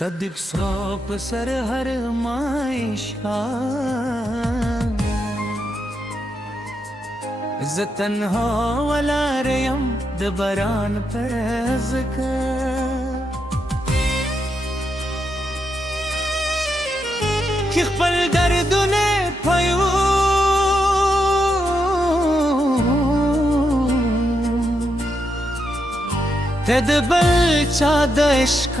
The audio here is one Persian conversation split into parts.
صدق صوب سر هر مایشا زه تنها ولاړ یم د باران پر ځکه چې خپل دردونه پایو ته د بل چا د عشق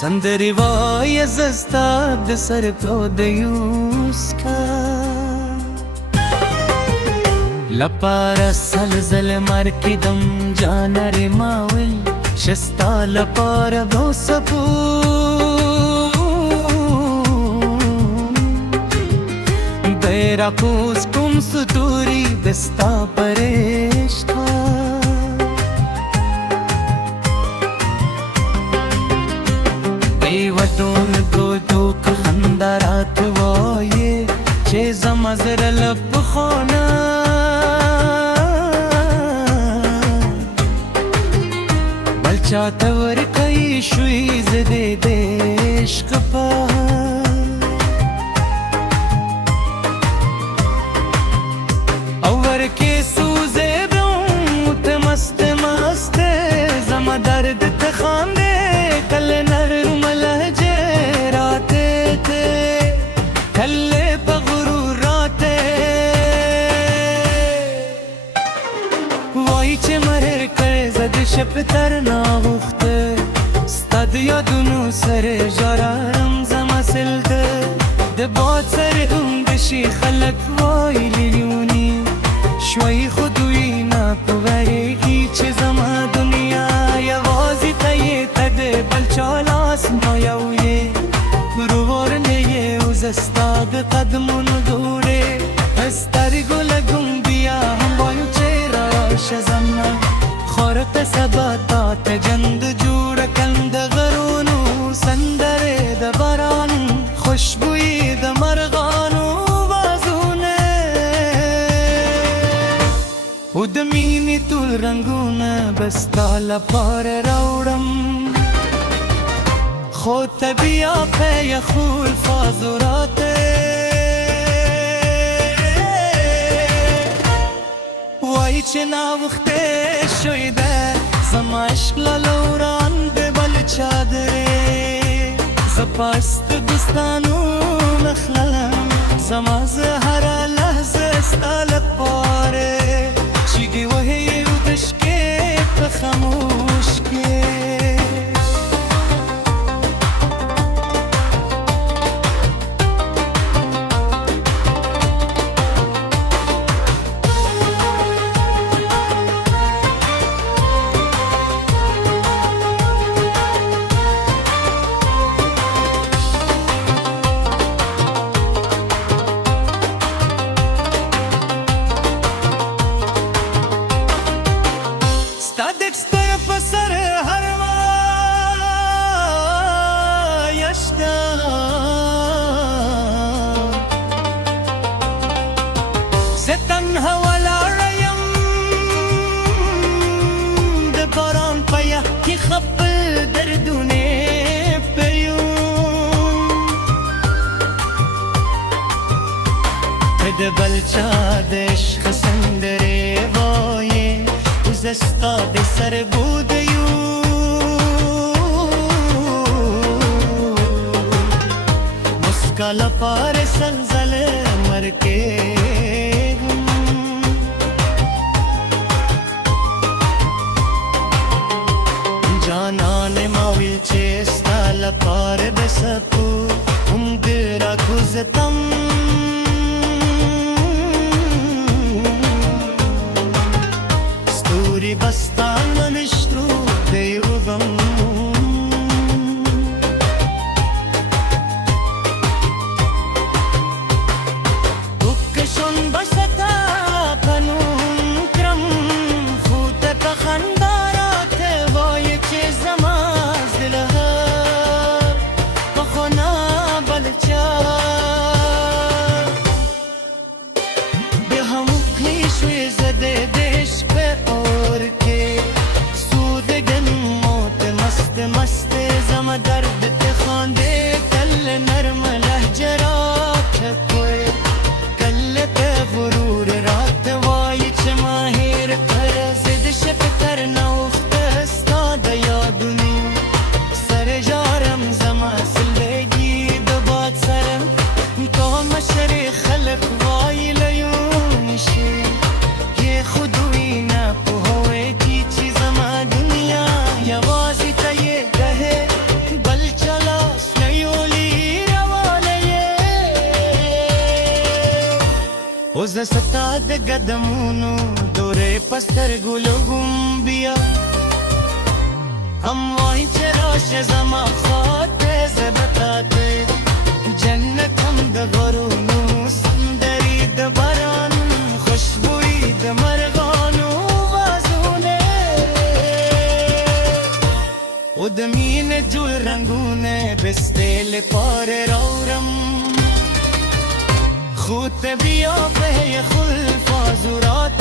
سندرې وایه زه ستا د سر پرودیوس کا لپاره سلزل مرکدم جانر ماول شستا لپاره بوسپو بیرا کوس کوم ستوری دستا پرشتا وټون دو که خندرات وایې چې زما زړه له پخونه بل چاته ورکوي شوي زه دې د عشق په او ورکې سوځېدم ته مست مست زما درد ته خاندې کله نرم شپتر ناغوخته ستا د یادونو سره ژړارم زما سلده د باد سره هم د شي خلک وایي لیوني شوی خو دوی نه پوهېږي چې زما دنیا یوازې ته یې ته د بل چا لاس مایو یې ورور نه یې اوس ستا د قدمونو دوړې په سترګو لګم بیا هم وایم چې راشه زما خورت سبا تا ته جند جوړ کند غرونو سندره د باران خوشبوئی د مرغانو بازونه او د مینې ټول رنګونه بس تا لپاره راوړم خو ته بیا په یخو الفاظو راته وای چې ناوخته شوی ده زما عشق لاله وران د بل چادرې زه پست دوستانو نخلم زما زه هره لحظه ستا لپاره چیغې وهې او د شپې په خاموش کې د بل چا د عشق سندرې وایې زه ستا د سر بودیو مسکا لپاره سلزله مرکېږم جانانې ما ویل چې ستا لپاره د سپو هم د راکوزتم بستان منشترو دیوغم بکشون بشتا پنون کرم خود پخندارات وای چه زماز دلها بخونا بلچا به همو پیشوی زده دش به اور که سر خلق وای لیونشی یه خودوی نه پوهوه کی چیز ما دنیا یوازی تا یه گهه بل چلاس نیولی روانه اوز ستاد قدمونو دوره پستر گلوگم بیا هم وای چراش زما خاطر زبطاته جنت هم د غرونو سندری د باران خوشبوئی د مرغانو وازونه او د مینې جوړ رنگونه بستل پار راورم خود بیا به خلفازورات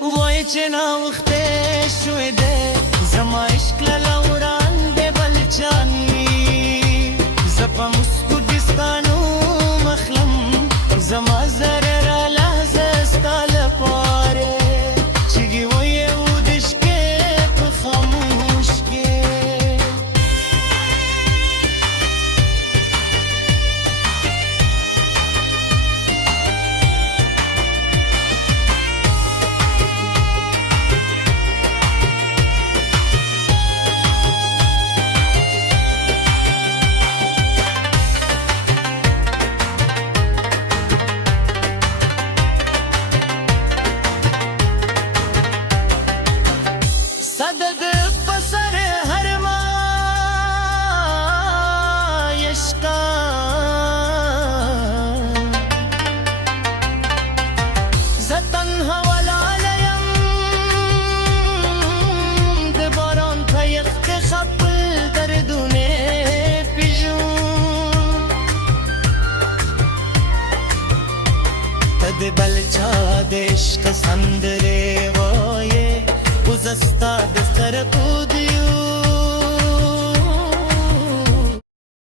وای چنا وخت شوې ده زما عشق لوران به بل چانی زپم